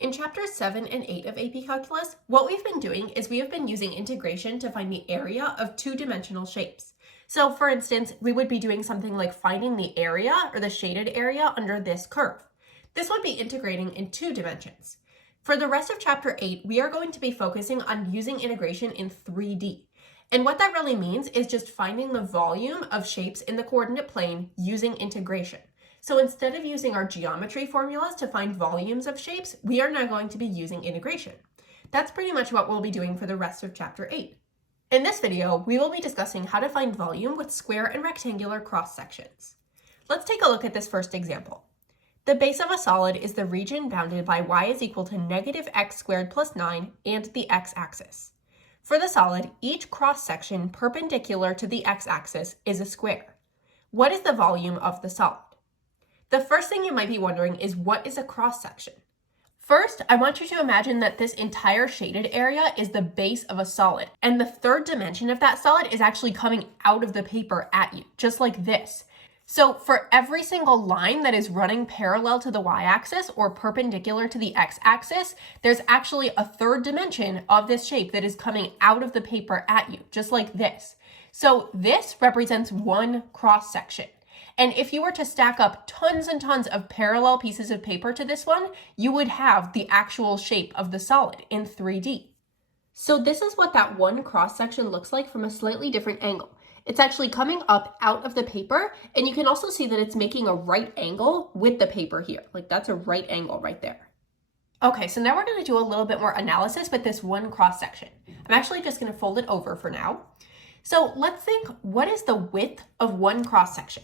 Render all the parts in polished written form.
In chapters 7 and 8 of AP Calculus, what we've been doing is we have been using integration to find the area of two-dimensional shapes. So for instance, we would be doing something like finding the area or the shaded area under this curve. This would be integrating in 2 dimensions. For the rest of chapter 8, we are going to be focusing on using integration in 3D. And what that really means is just finding the volume of shapes in the coordinate plane using integration. So instead of using our geometry formulas to find volumes of shapes, we are now going to be using integration. That's pretty much what we'll be doing for the rest of chapter 8. In this video, we will be discussing how to find volume with square and rectangular cross sections. Let's take a look at this first example. The base of a solid is the region bounded by y is equal to negative x squared plus 9 and the x-axis. For the solid, each cross section perpendicular to the x-axis is a square. What is the volume of the solid? The first thing you might be wondering is, what is a cross section? First, I want you to imagine that this entire shaded area is the base of a solid, and the third dimension of that solid is actually coming out of the paper at you, just like this. So for every single line that is running parallel to the y-axis or perpendicular to the x-axis, there's actually a third dimension of this shape that is coming out of the paper at you, just like this. So this represents one cross section. And if you were to stack up tons and tons of parallel pieces of paper to this one, you would have the actual shape of the solid in 3D. So this is what that one cross section looks like from a slightly different angle. It's actually coming up out of the paper, and you can also see that it's making a right angle with the paper here. Like that's a right angle right there. Okay, so now we're going to do a little bit more analysis with this one cross section. I'm actually just going to fold it over for now. So let's think, what is the width of one cross section?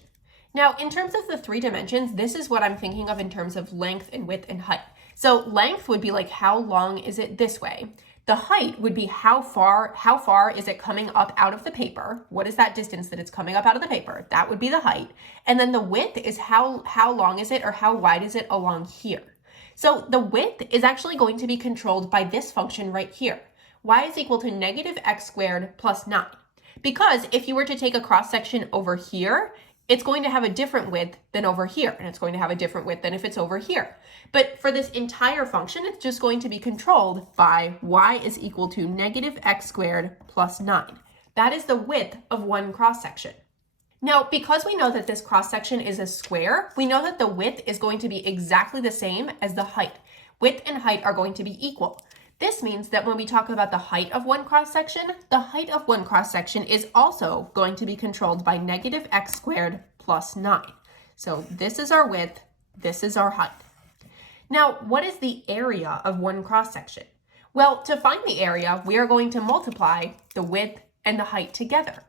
Now, in terms of the 3 dimensions, this is what I'm thinking of in terms of length and width and height. So length would be like, how long is it this way? The height would be how far is it coming up out of the paper? What is that distance that it's coming up out of the paper? That would be the height. And then the width is how long is it, or how wide is it along here? So the width is actually going to be controlled by this function right here. Y is equal to negative x squared plus 9. Because if you were to take a cross section over here, it's going to have a different width than over here, and it's going to have a different width than if it's over here. But for this entire function, it's just going to be controlled by y is equal to negative x squared plus 9. That is the width of one cross section. Now, because we know that this cross section is a square, we know that the width is going to be exactly the same as the height. Width and height are going to be equal. This means that when we talk about the height of one cross section, the height of one cross section is also going to be controlled by negative x squared plus 9. So this is our width, this is our height. Now, what is the area of one cross section? Well, to find the area, we are going to multiply the width and the height together.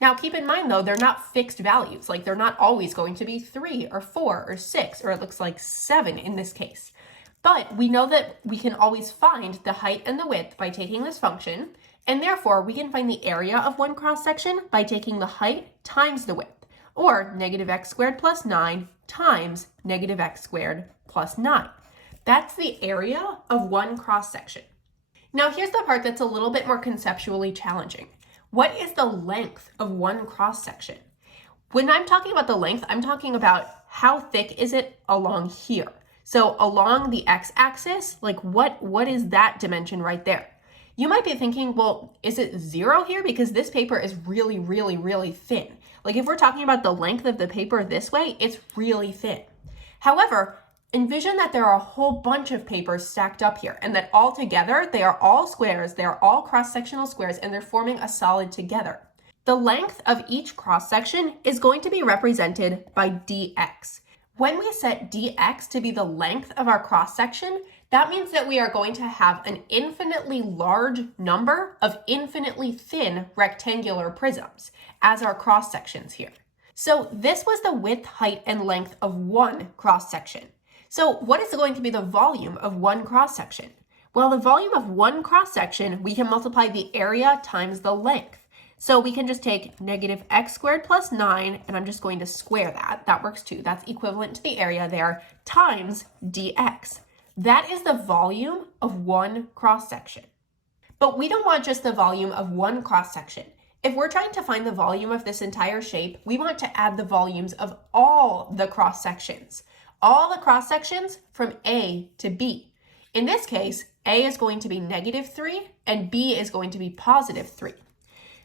Now, keep in mind though, they're not fixed values. Like they're not always going to be 3 or 4 or 6, or it looks like 7 in this case. But we know that we can always find the height and the width by taking this function, and therefore we can find the area of one cross section by taking the height times the width, or negative x squared plus 9 times negative x squared plus 9. That's the area of one cross section. Now here's the part that's a little bit more conceptually challenging. What is the length of one cross section? When I'm talking about the length, I'm talking about how thick is it along here. So along the x-axis, like what is that dimension right there? You might be thinking, well, is it 0 here? Because this paper is really, really, really thin. Like if we're talking about the length of the paper this way, it's really thin. However, envision that there are a whole bunch of papers stacked up here, and that all together, they are all squares, they are all cross-sectional squares, and they're forming a solid together. The length of each cross-section is going to be represented by dx. When we set dx to be the length of our cross-section, that means that we are going to have an infinitely large number of infinitely thin rectangular prisms as our cross-sections here. So this was the width, height, and length of one cross-section. So what is going to be the volume of one cross-section? Well, the volume of one cross-section, we can multiply the area times the length. So we can just take negative x squared plus 9, and I'm just going to square that. That works too. That's equivalent to the area there, times dx. That is the volume of one cross-section. But we don't want just the volume of one cross-section. If we're trying to find the volume of this entire shape, we want to add the volumes of all the cross-sections. All the cross-sections from A to B. In this case, A is going to be -3 and B is going to be +3.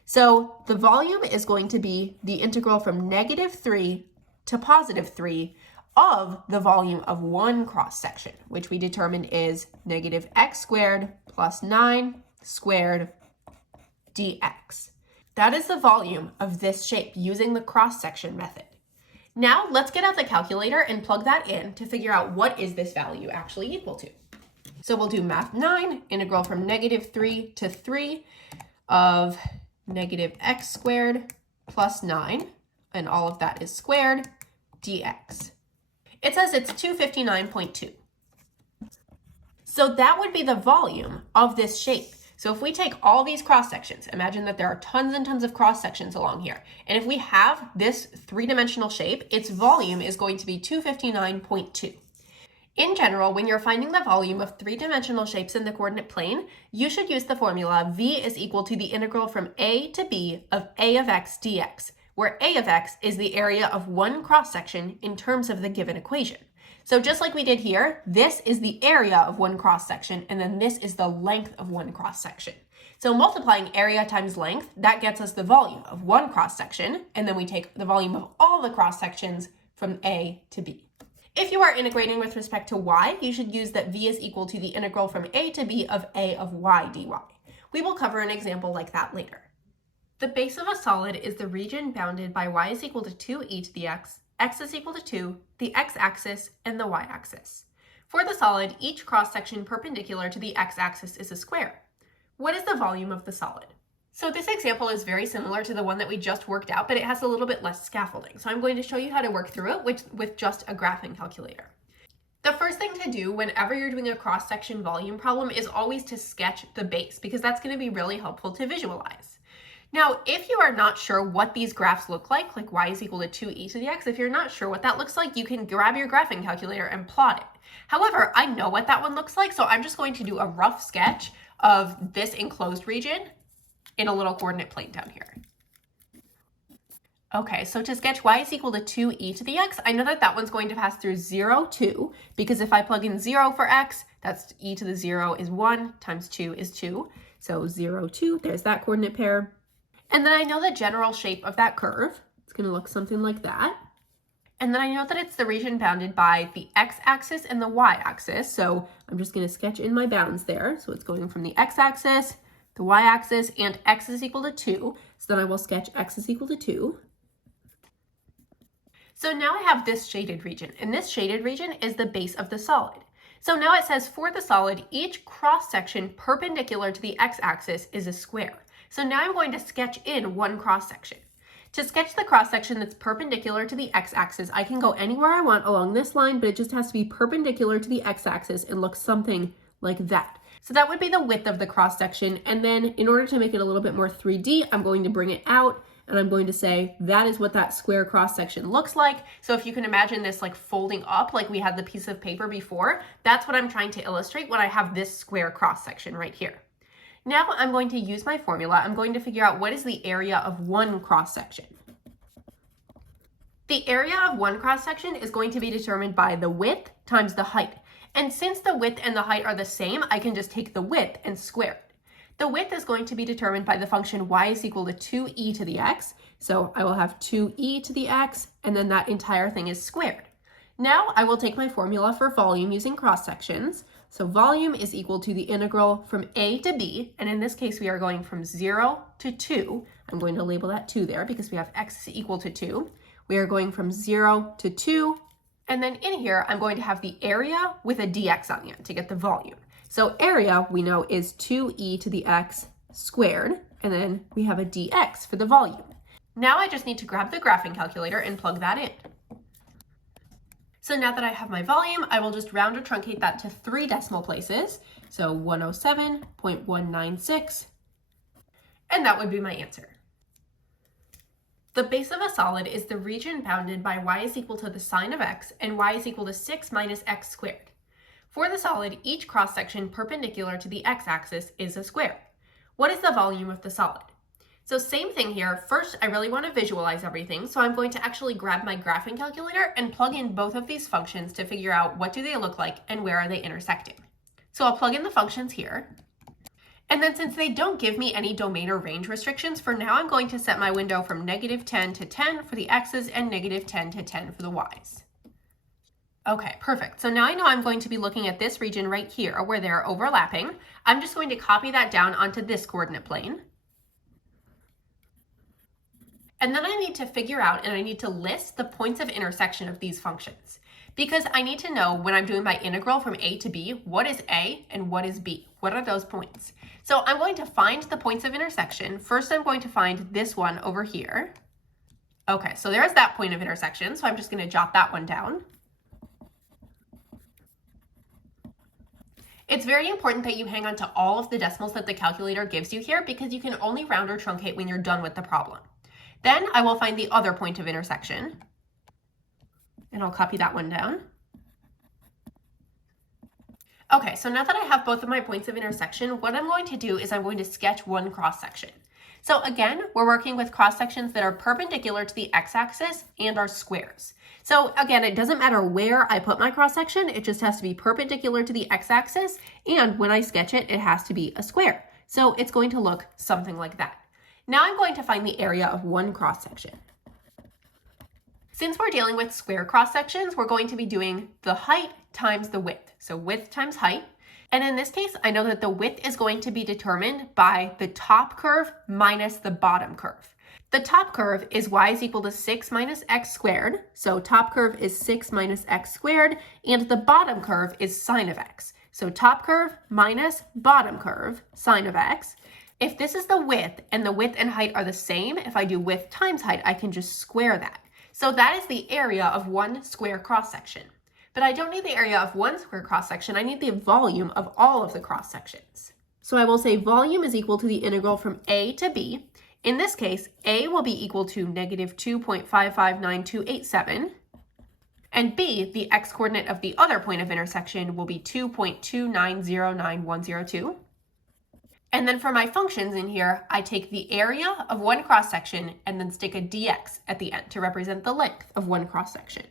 So the volume is going to be the integral from -3 to +3 of the volume of one cross section, which we determine is -x² + 9² dx. That is the volume of this shape using the cross-section method. Now let's get out the calculator and plug that in to figure out what is this value actually equal to. So we'll do math 9, integral from -3 to 3 of -x² + 9, and all of that is squared, dx. It says it's 259.2. So that would be the volume of this shape. So if we take all these cross sections, imagine that there are tons and tons of cross sections along here. And if we have this three-dimensional shape, its volume is going to be 259.2. In general, when you're finding the volume of three-dimensional shapes in the coordinate plane, you should use the formula v is equal to the integral from a to b of a of x dx, where a of x is the area of one cross section in terms of the given equation. So just like we did here, this is the area of one cross section, and then this is the length of one cross section. So multiplying area times length, that gets us the volume of one cross section, and then we take the volume of all the cross sections from A to B. If you are integrating with respect to y, you should use that v is equal to the integral from a to b of a of y dy. We will cover an example like that later. The base of a solid is the region bounded by y is equal to 2e to the x is equal to 2, the x-axis, and the y-axis. For the solid, each cross-section perpendicular to the x-axis is a square. What is the volume of the solid? So this example is very similar to the one that we just worked out, but it has a little bit less scaffolding. So I'm going to show you how to work through it with just a graphing calculator. The first thing to do whenever you're doing a cross-section volume problem is always to sketch the base, because that's going to be really helpful to visualize. Now, if you are not sure what these graphs look like y is equal to 2e to the x, if you're not sure what that looks like, you can grab your graphing calculator and plot it. However, I know what that one looks like, so I'm just going to do a rough sketch of this enclosed region in a little coordinate plane down here. Okay, so to sketch y is equal to 2e to the x, I know that that one's going to pass through 0, 2, because if I plug in 0 for x, that's e to the 0 is 1 times 2 is 2. So 0, 2, there's that coordinate pair. And then I know the general shape of that curve. It's going to look something like that. And then I know that it's the region bounded by the x-axis and the y-axis. So I'm just going to sketch in my bounds there. So it's going from the x-axis, the y-axis, and x is equal to 2. So then I will sketch x is equal to 2. So now I have this shaded region, and this shaded region is the base of the solid. So now it says for the solid, each cross-section perpendicular to the x-axis is a square. So now I'm going to sketch in one cross-section. To sketch the cross-section that's perpendicular to the x-axis, I can go anywhere I want along this line, but it just has to be perpendicular to the x-axis and look something like that. So that would be the width of the cross-section, and then in order to make it a little bit more 3D, I'm going to bring it out, and I'm going to say that is what that square cross-section looks like. So if you can imagine this like folding up like we had the piece of paper before, that's what I'm trying to illustrate when I have this square cross-section right here. Now I'm going to use my formula. I'm going to figure out what is the area of one cross-section. The area of one cross-section is going to be determined by the width times the height. And since the width and the height are the same, I can just take the width and square it. The width is going to be determined by the function y is equal to 2e to the x. So I will have 2e to the x, and then that entire thing is squared. Now I will take my formula for volume using cross-sections. So volume is equal to the integral from a to b, and in this case we are going from 0 to 2. I'm going to label that 2 there because we have x is equal to 2. We are going from 0 to 2, and then in here I'm going to have the area with a dx on the end to get the volume. So area we know is 2e to the x squared, and then we have a dx for the volume. Now I just need to grab the graphing calculator and plug that in. So now that I have my volume, I will just round or truncate that to 3 decimal places. So 107.196, and that would be my answer. The base of a solid is the region bounded by y is equal to the sine of x and y is equal to 6 minus x squared. For the solid, each cross-section perpendicular to the x-axis is a square. What is the volume of the solid? So same thing here. First, I really want to visualize everything, so I'm going to actually grab my graphing calculator and plug in both of these functions to figure out what do they look like and where are they intersecting. So I'll plug in the functions here. And then since they don't give me any domain or range restrictions, for now I'm going to set my window from -10 to 10 for the x's and -10 to 10 for the y's. Okay, perfect. So now I know I'm going to be looking at this region right here where they're overlapping. I'm just going to copy that down onto this coordinate plane. And then I need to figure out and I need to list the points of intersection of these functions, because I need to know when I'm doing my integral from a to b, what is a and what is b? What are those points? So I'm going to find the points of intersection. First, I'm going to find this one over here. Okay, so there's that point of intersection. So I'm just going to jot that one down. It's very important that you hang on to all of the decimals that the calculator gives you here, because you can only round or truncate when you're done with the problem. Then I will find the other point of intersection, and I'll copy that one down. Okay, so now that I have both of my points of intersection, what I'm going to do is I'm going to sketch one cross section. So again, we're working with cross sections that are perpendicular to the x-axis and are squares. So again, it doesn't matter where I put my cross section, it just has to be perpendicular to the x-axis, and when I sketch it, it has to be a square. So it's going to look something like that. Now I'm going to find the area of one cross section. Since we're dealing with square cross sections, we're going to be doing the height times the width. So width times height. And in this case, I know that the width is going to be determined by the top curve minus the bottom curve. The top curve is y is equal to 6 minus x squared. So top curve is 6 minus x squared, and the bottom curve is sine of x. So top curve minus bottom curve, sine of x. If this is the width and the width and height are the same, if I do width times height, I can just square that. So that is the area of one square cross section. But I don't need the area of one square cross section, I need the volume of all of the cross sections. So I will say volume is equal to the integral from a to b. In this case, a will be equal to -2.559287. And b, the x-coordinate of the other point of intersection, will be 2.2909102. And then for my functions in here, I take the area of one cross section and then stick a dx at the end to represent the length of one cross section.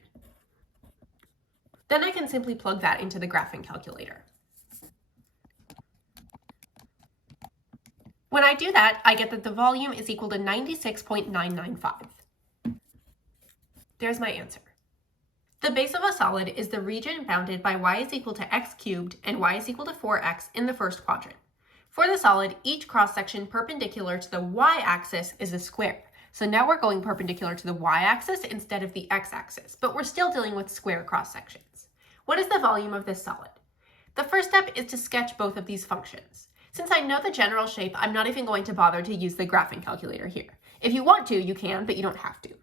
Then I can simply plug that into the graphing calculator. When I do that, I get that the volume is equal to 96.995. There's my answer. The base of a solid is the region bounded by y is equal to x cubed and y is equal to 4x in the first quadrant. For the solid, each cross-section perpendicular to the y-axis is a square. So now we're going perpendicular to the y-axis instead of the x-axis, but we're still dealing with square cross-sections. What is the volume of this solid? The first step is to sketch both of these functions. Since I know the general shape, I'm not even going to bother to use the graphing calculator here. If you want to, you can, but you don't have to.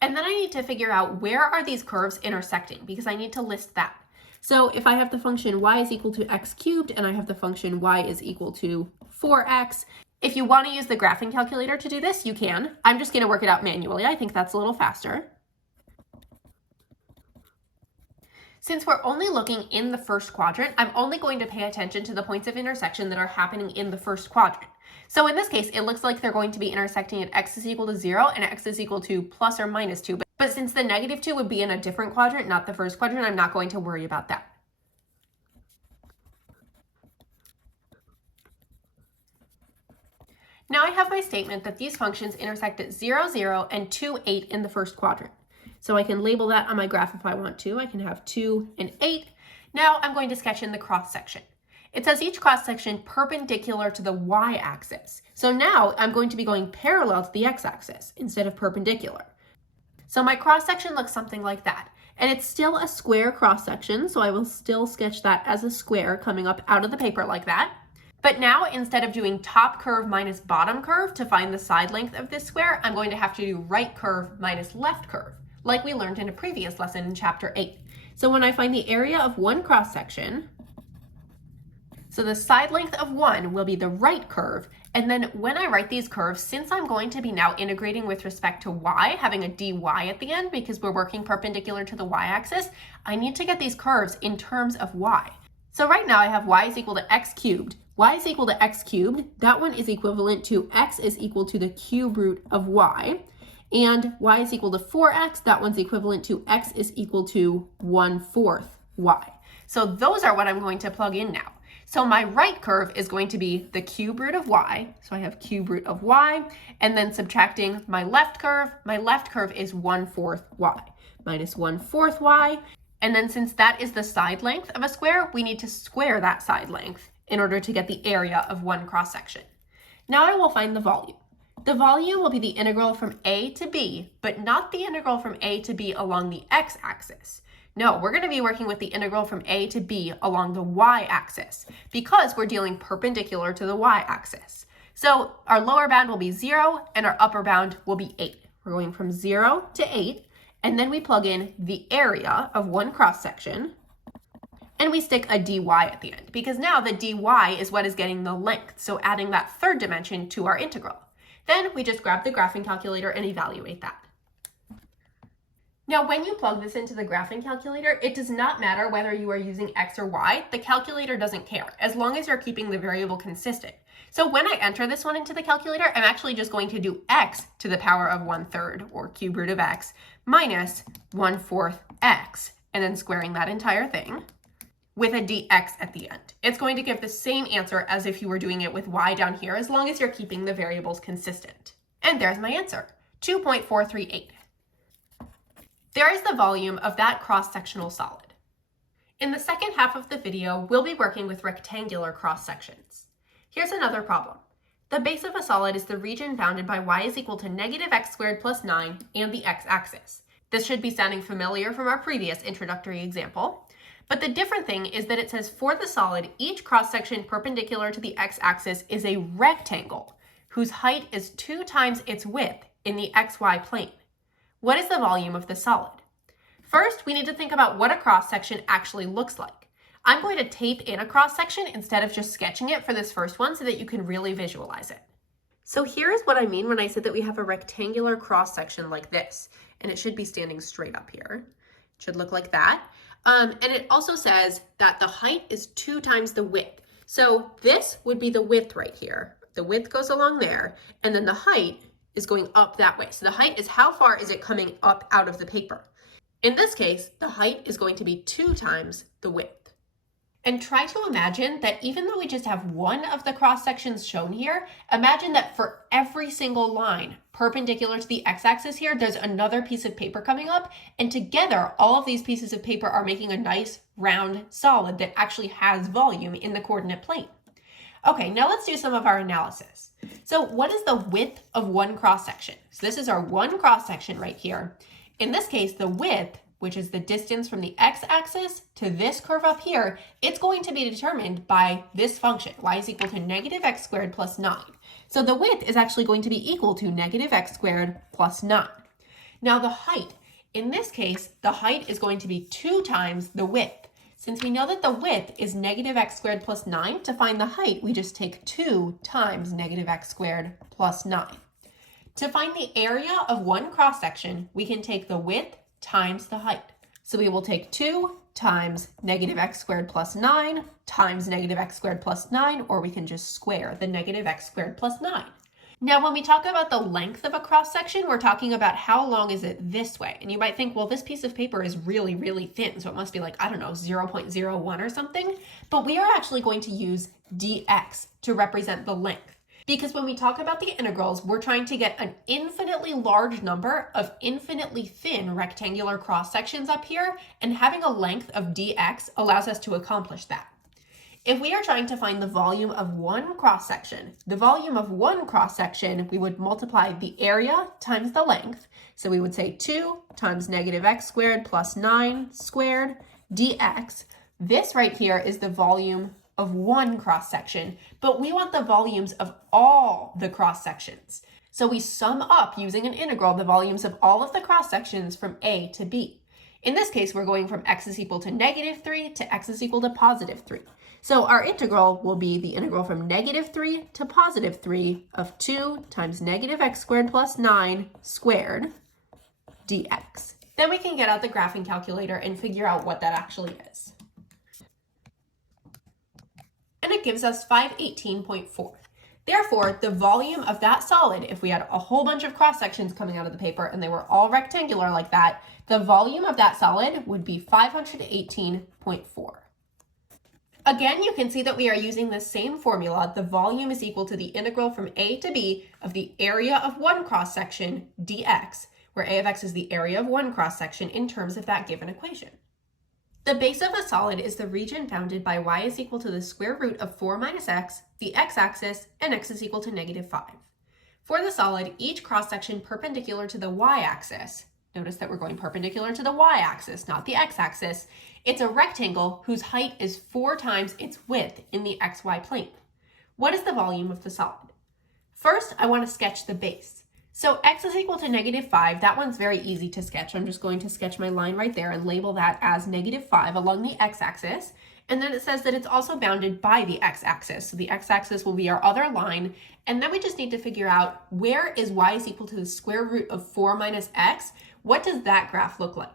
And then I need to figure out where are these curves intersecting, because I need to list that. So if I have the function y is equal to x cubed and I have the function y is equal to 4x, if you want to use the graphing calculator to do this, you can. I'm just going to work it out manually. I think that's a little faster. Since we're only looking in the first quadrant, I'm only going to pay attention to the points of intersection that are happening in the first quadrant. So in this case, it looks like they're going to be intersecting at x is equal to 0 and x is equal to plus or minus 2. But since the -2 would be in a different quadrant, not the first quadrant, I'm not going to worry about that. Now I have my statement that these functions intersect at 0, 0, and 2, 8 in the first quadrant. So I can label that on my graph if I want to. I can have 2 and 8. Now I'm going to sketch in the cross section. It says each cross section perpendicular to the y-axis. So now I'm going to be going parallel to the x-axis instead of perpendicular. So my cross section looks something like that. And it's still a square cross section, so I will still sketch that as a square coming up out of the paper like that. But now instead of doing top curve minus bottom curve to find the side length of this square, I'm going to have to do right curve minus left curve, like we learned in a previous lesson in chapter 8. So when I find the area of one cross section, so the side length of 1 will be the right curve, and then when I write these curves, since I'm going to be now integrating with respect to y, having a dy at the end because we're working perpendicular to the y-axis, I need to get these curves in terms of y. So right now I have y is equal to x cubed. Y is equal to x cubed. That one is equivalent to x is equal to the cube root of y. And y is equal to 4x. That one's equivalent to x is equal to 1/4 y. So those are what I'm going to plug in now. So my right curve is going to be the cube root of y. So I have cube root of y, and then subtracting my left curve is 1/4 y minus 1/4 y. And then since that is the side length of a square, we need to square that side length in order to get the area of one cross section. Now I will find the volume. The volume will be the integral from a to b, but not the integral from a to b along the x-axis. No, we're going to be working with the integral from a to b along the y-axis because we're dealing perpendicular to the y-axis. So our lower bound will be 0 and our upper bound will be 8. We're going from 0 to 8, and then we plug in the area of one cross section, and we stick a dy at the end because now the dy is what is getting the length, so adding that third dimension to our integral. Then we just grab the graphing calculator and evaluate that. Now, when you plug this into the graphing calculator, it does not matter whether you are using x or y. The calculator doesn't care, as long as you're keeping the variable consistent. So when I enter this one into the calculator, I'm actually just going to do x to the power of 1/3, or cube root of x, minus 1/4 x, and then squaring that entire thing with a dx at the end. It's going to give the same answer as if you were doing it with y down here, as long as you're keeping the variables consistent. And there's my answer, 2.438. There is the volume of that cross-sectional solid. In the second half of the video, we'll be working with rectangular cross-sections. Here's another problem. The base of a solid is the region bounded by y is equal to negative x squared plus 9 and the x-axis. This should be sounding familiar from our previous introductory example. But the different thing is that it says for the solid, each cross-section perpendicular to the x-axis is a rectangle whose height is 2 times its width in the xy plane. What is the volume of the solid? First, we need to think about what a cross-section actually looks like. I'm going to tape in a cross-section instead of just sketching it for this first one so that you can really visualize it. So here is what I mean when I said that we have a rectangular cross-section like this, and it should be standing straight up here. It should look like that. And it also says that the height is 2 times the width. So this would be the width right here. The width goes along there, and then the height is going up that way. So the height is how far is it coming up out of the paper. In this case, the height is going to be 2 times the width. And try to imagine that even though we just have one of the cross sections shown here, imagine that for every single line perpendicular to the x-axis here, there's another piece of paper coming up, and together all of these pieces of paper are making a nice round solid that actually has volume in the coordinate plane. Okay, now let's do some of our analysis. So what is the width of one cross section? So this is our one cross section right here. In this case, the width, which is the distance from the x-axis to this curve up here, it's going to be determined by this function, y is equal to negative x squared plus 9. So the width is actually going to be equal to negative x squared plus 9. Now the height, in this case, the height is going to be 2 times the width. Since we know that the width is negative x squared plus 9, to find the height, we just take 2 times negative x squared plus 9. To find the area of one cross section, we can take the width times the height. So we will take 2 times negative x squared plus 9 times negative x squared plus 9, or we can just square the negative x squared plus 9. Now, when we talk about the length of a cross section, we're talking about how long is it this way. And you might think, well, this piece of paper is really, really thin, so it must be like, I don't know, 0.01 or something. But we are actually going to use dx to represent the length. Because when we talk about the integrals, we're trying to get an infinitely large number of infinitely thin rectangular cross sections up here, and having a length of dx allows us to accomplish that. If we are trying to find the volume of one cross section, we would multiply the area times the length. So we would say 2 times negative x squared plus 9 squared dx. This right here is the volume of one cross section, but we want the volumes of all the cross sections. So we sum up using an integral the volumes of all of the cross sections from A to B. In this case, we're going from x is equal to negative 3 to x is equal to positive 3. So our integral will be the integral from negative 3 to positive 3 of 2 times negative x squared plus 9 squared dx. Then we can get out the graphing calculator and figure out what that actually is. And it gives us 518.4. Therefore, the volume of that solid, if we had a whole bunch of cross sections coming out of the paper and they were all rectangular like that, the volume of that solid would be 518.4. Again, you can see that we are using the same formula. The volume is equal to the integral from a to b of the area of one cross-section dx, where a of x is the area of one cross-section in terms of that given equation. The base of a solid is the region bounded by y is equal to the square root of 4 minus x, the x-axis, and x is equal to -5. For the solid, each cross-section perpendicular to the y-axis, notice that we're going perpendicular to the y-axis, not the x-axis, it's a rectangle whose height is 4 times its width in the xy plane. What is the volume of the solid? First, I want to sketch the base. So x is equal to -5. That one's very easy to sketch. I'm just going to sketch my line right there and label that as -5 along the x-axis. And then it says that it's also bounded by the x-axis. So the x-axis will be our other line. And then we just need to figure out where is y is equal to the square root of 4 minus x. What does that graph look like?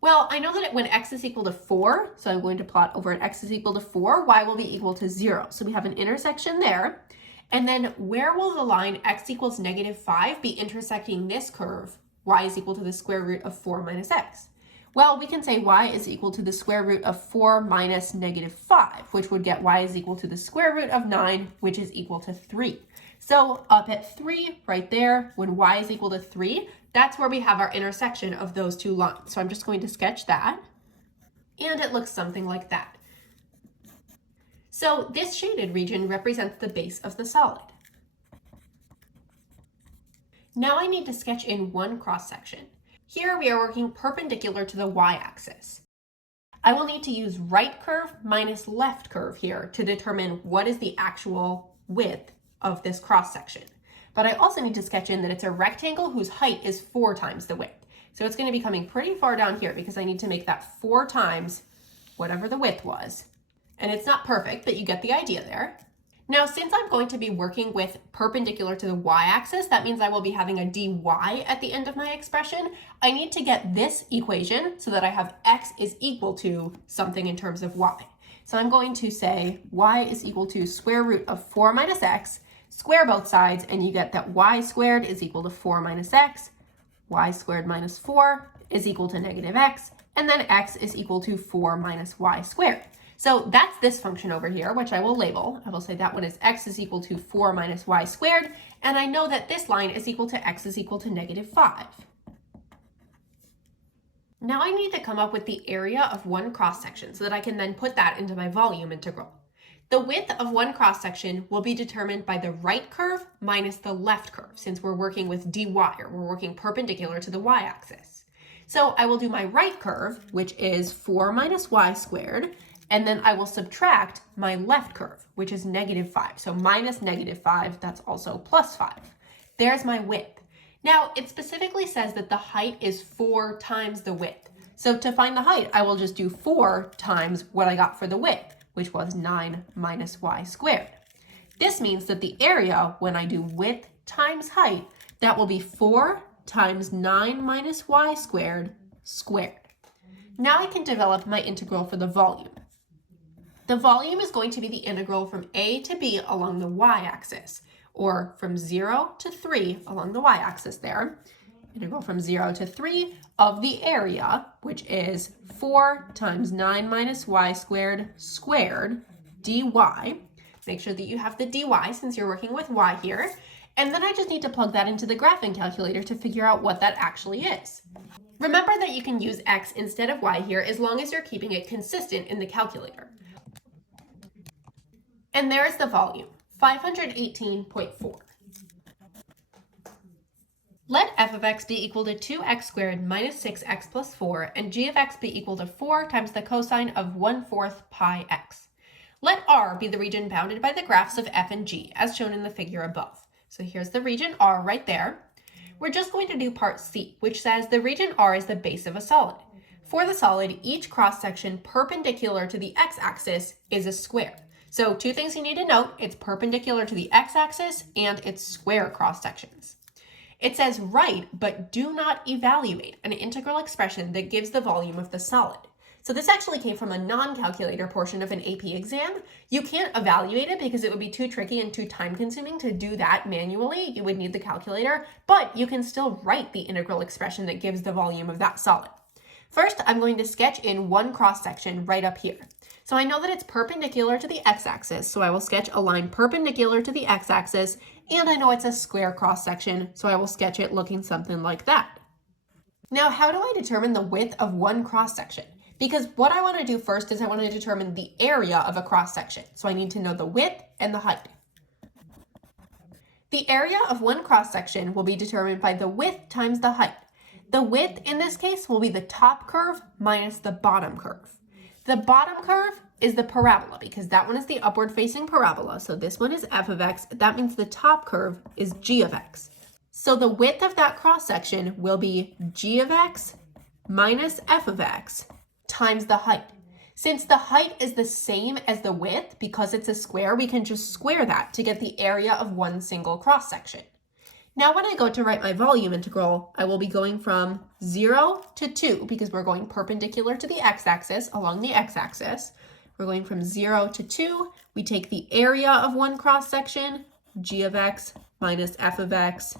Well, I know that when x is equal to 4, so I'm going to plot over at x is equal to 4, y will be equal to 0. So we have an intersection there. And then where will the line x equals -5 be intersecting this curve, y is equal to the square root of 4 minus x? Well, we can say y is equal to the square root of 4 minus -5, which would get y is equal to the square root of 9, which is equal to 3. So up at 3, right there, when y is equal to 3, that's where we have our intersection of those two lines. So I'm just going to sketch that. And it looks something like that. So this shaded region represents the base of the solid. Now I need to sketch in one cross-section. Here we are working perpendicular to the y-axis. I will need to use right curve minus left curve here to determine what is the actual width of this cross-section. But I also need to sketch in that it's a rectangle whose height is 4 times the width. So it's going to be coming pretty far down here because I need to make that 4 times whatever the width was. And it's not perfect, but you get the idea there. Now, since I'm going to be working with perpendicular to the y-axis, that means I will be having a dy at the end of my expression. I need to get this equation so that I have x is equal to something in terms of y. So I'm going to say y is equal to square root of 4 minus x, square both sides, and you get that y squared is equal to 4 minus x, y squared minus 4 is equal to -x, and then x is equal to 4 minus y squared. So that's this function over here, which I will label. I will say that one is x is equal to 4 minus y squared, and I know that this line is equal to x is equal to -5. Now I need to come up with the area of one cross-section so that I can then put that into my volume integral. The width of one cross-section will be determined by the right curve minus the left curve, since we're working with dy, or we're working perpendicular to the y-axis. So I will do my right curve, which is 4 minus y squared, and then I will subtract my left curve, which is -5. So minus -5, that's also plus 5. There's my width. Now, it specifically says that the height is 4 times the width. So to find the height, I will just do 4 times what I got for the width, which was 9 minus y squared. This means that the area, when I do width times height, that will be 4 times 9 minus y squared squared. Now I can develop my integral for the volume. The volume is going to be the integral from a to b along the y-axis, or from 0 to 3 along the y-axis there. Integral from 0 to 3 of the area, which is 4 times 9 minus y squared squared dy. Make sure that you have the dy since you're working with y here. And then I just need to plug that into the graphing calculator to figure out what that actually is. Remember that you can use x instead of y here as long as you're keeping it consistent in the calculator. And there's the volume, 518.4. Let f of x be equal to 2x squared minus 6x plus 4, and g of x be equal to 4 times the cosine of 1/4 pi x. Let R be the region bounded by the graphs of f and g, as shown in the figure above. So here's the region R right there. We're just going to do part C, which says the region R is the base of a solid. For the solid, each cross-section perpendicular to the x-axis is a square. So 2 things you need to note, it's perpendicular to the x-axis and it's square cross-sections. It says write, but do not evaluate an integral expression that gives the volume of the solid. So this actually came from a non-calculator portion of an AP exam. You can't evaluate it because it would be too tricky and too time-consuming to do that manually. You would need the calculator, but you can still write the integral expression that gives the volume of that solid. First, I'm going to sketch in one cross-section right up here. So I know that it's perpendicular to the x-axis, so I will sketch a line perpendicular to the x-axis, and I know it's a square cross-section, so I will sketch it looking something like that. Now, how do I determine the width of one cross-section? Because what I want to do first is I want to determine the area of a cross-section. So I need to know the width and the height. The area of one cross-section will be determined by the width times the height. The width in this case will be the top curve minus the bottom curve. The bottom curve is the parabola because that one is the upward facing parabola. So this one is f of x. That means the top curve is g of x. So the width of that cross-section will be g of x minus f of x times the height. Since the height is the same as the width, because it's a square, we can just square that to get the area of one single cross-section. Now when I go to write my volume integral, I will be going from 0 to 2 because we're going perpendicular to the x-axis along the x-axis. We're going from 0 to 2. We take the area of one cross-section, g of x minus f of x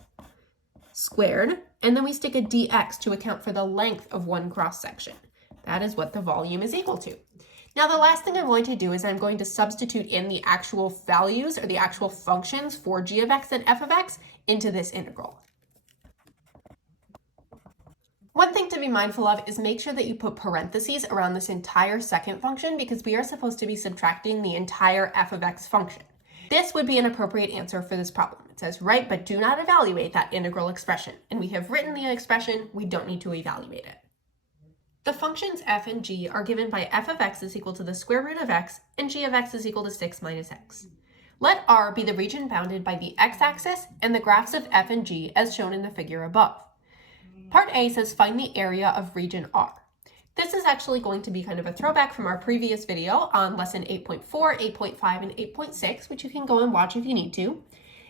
squared, and then we stick a dx to account for the length of one cross-section. That is what the volume is equal to. Now the last thing I'm going to do is I'm going to substitute in the actual values or the actual functions for g of x and f of x into this integral. One thing to be mindful of is make sure that you put parentheses around this entire second function because we are supposed to be subtracting the entire f of x function. This would be an appropriate answer for this problem. It says write but do not evaluate that integral expression. And we have written the expression, we don't need to evaluate it. The functions f and g are given by f of x is equal to the square root of x and g of x is equal to 6 minus x. Let R be the region bounded by the x-axis and the graphs of f and g as shown in the figure above. Part A says find the area of region R. This is actually going to be kind of a throwback from our previous video on lesson 8.4, 8.5, and 8.6, which you can go and watch if you need to.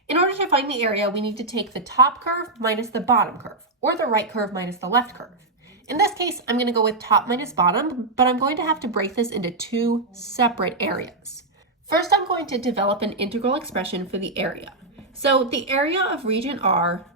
In order to find the area, we need to take the top curve minus the bottom curve, or the right curve minus the left curve. In this case, I'm going to go with top minus bottom, but I'm going to have to break this into two separate areas. First, I'm going to develop an integral expression for the area. So the area of region R,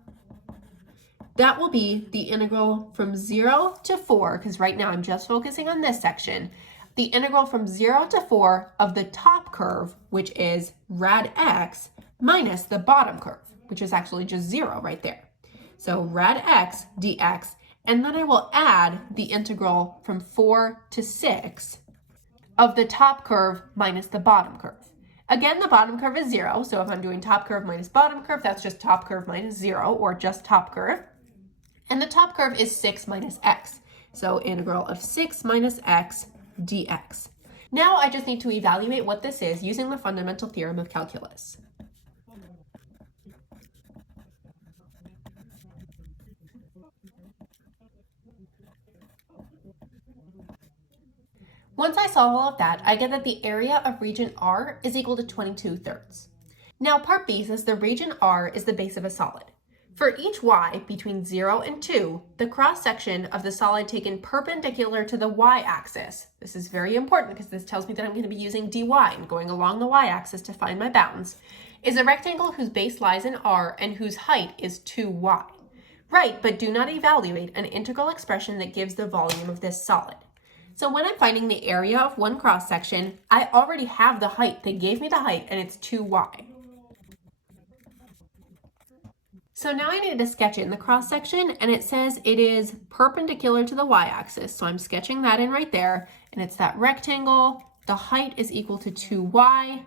that will be the integral from 0 to 4, because right now I'm just focusing on this section, the integral from 0 to 4 of the top curve, which is rad x, minus the bottom curve, which is actually just 0 right there. So rad x dx, and then I will add the integral from 4 to 6 of the top curve minus the bottom curve. Again, the bottom curve is 0, so if I'm doing top curve minus bottom curve, that's just top curve minus 0, or just top curve. And the top curve is 6 minus x. So integral of 6 minus x dx. Now I just need to evaluate what this is using the fundamental theorem of calculus. Once I solve all of that, I get that the area of region R is equal to 22/3. Now part B says the region R is the base of a solid. For each y between 0 and 2, the cross-section of the solid taken perpendicular to the y-axis, this is very important because this tells me that I'm going to be using dy and going along the y-axis to find my bounds, is a rectangle whose base lies in R and whose height is 2y. Write, but do not evaluate an integral expression that gives the volume of this solid. So when I'm finding the area of one cross-section, I already have the height. They gave me the height and it's 2y. So now I need to sketch it in the cross-section, and it says it is perpendicular to the y-axis. So I'm sketching that in right there, and it's that rectangle. The height is equal to 2y,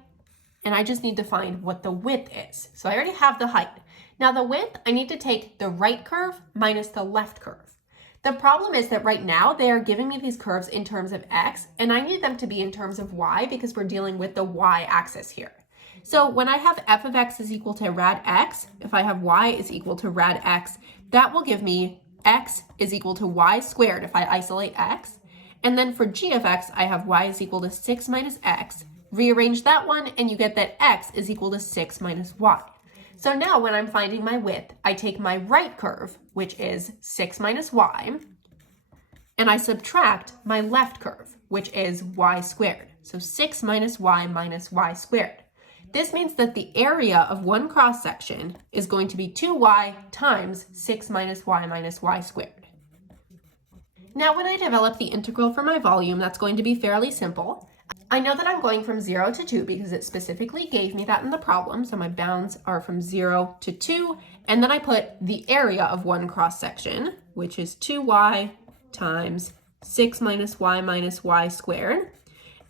and I just need to find what the width is. So I already have the height. Now the width, I need to take the right curve minus the left curve. The problem is that right now they are giving me these curves in terms of x, and I need them to be in terms of y because we're dealing with the y-axis here. So when I have f of x is equal to rad x, if I have y is equal to rad x, that will give me x is equal to y squared if I isolate x. And then for g of x, I have y is equal to 6 minus x. Rearrange that one, and you get that x is equal to 6 minus y. So now when I'm finding my width, I take my right curve, which is 6 minus y, and I subtract my left curve, which is y squared. So 6 minus y squared. This means that the area of one cross-section is going to be 2y times 6 minus y squared. Now when I develop the integral for my volume, that's going to be fairly simple. I know that I'm going from 0 to 2 because it specifically gave me that in the problem. So my bounds are from 0 to 2. And then I put the area of one cross section, which is 2y times 6 minus y squared.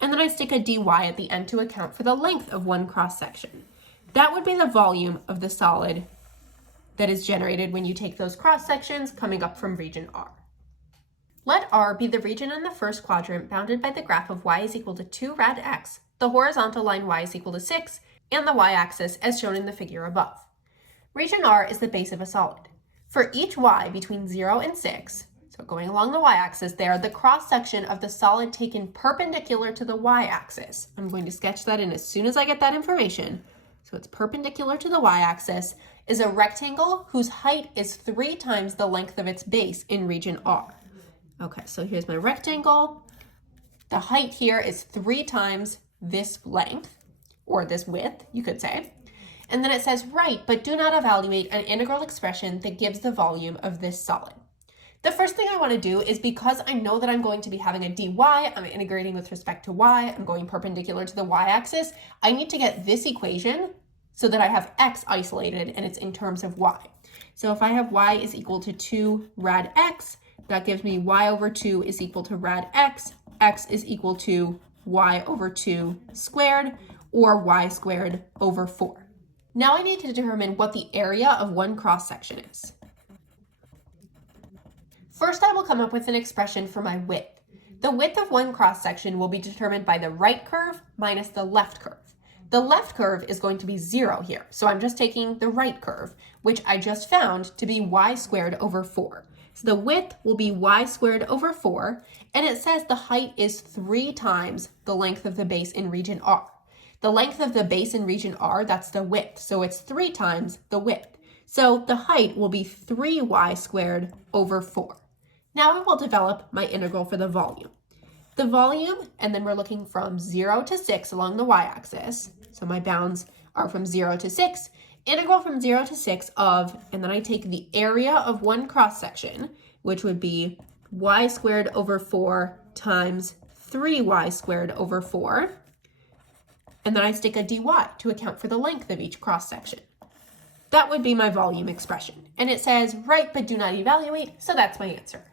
And then I stick a dy at the end to account for the length of one cross section. That would be the volume of the solid that is generated when you take those cross sections coming up from region R. Let R be the region in the first quadrant bounded by the graph of y is equal to 2 rad x, the horizontal line y is equal to 6, and the y-axis as shown in the figure above. Region R is the base of a solid. For each y between 0 and 6, so going along the y-axis there, the cross-section of the solid taken perpendicular to the y-axis. I'm going to sketch that in as soon as I get that information. So it's perpendicular to the y-axis, is a rectangle whose height is 3 times the length of its base in region R. Okay, so here's my rectangle. The height here is 3 times this length, or this width, you could say. And then it says, write, but do not evaluate an integral expression that gives the volume of this solid. The first thing I want to do is, because I know that I'm going to be having a dy, I'm integrating with respect to y, I'm going perpendicular to the y-axis, I need to get this equation so that I have x isolated and it's in terms of y. So if I have y is equal to 2 rad x, that gives me y over 2 is equal to rad x is equal to y over 2 squared, or y squared over 4. Now I need to determine what the area of one cross section is. First, I will come up with an expression for my width. The width of one cross section will be determined by the right curve minus the left curve. The left curve is going to be 0 here, so I'm just taking the right curve, which I just found to be y squared over 4. So the width will be y squared over 4, and it says the height is 3 times the length of the base in region R. The length of the base in region R, that's the width, so it's 3 times the width. So the height will be 3y squared over 4. Now I will develop my integral for the volume. The volume, and then we're looking from 0 to 6 along the y-axis, so my bounds are from 0 to 6, integral from 0 to 6 of, and then I take the area of one cross section, which would be y squared over 4 times 3y squared over 4, and then I stick a dy to account for the length of each cross section. That would be my volume expression. And it says, write but do not evaluate, so that's my answer.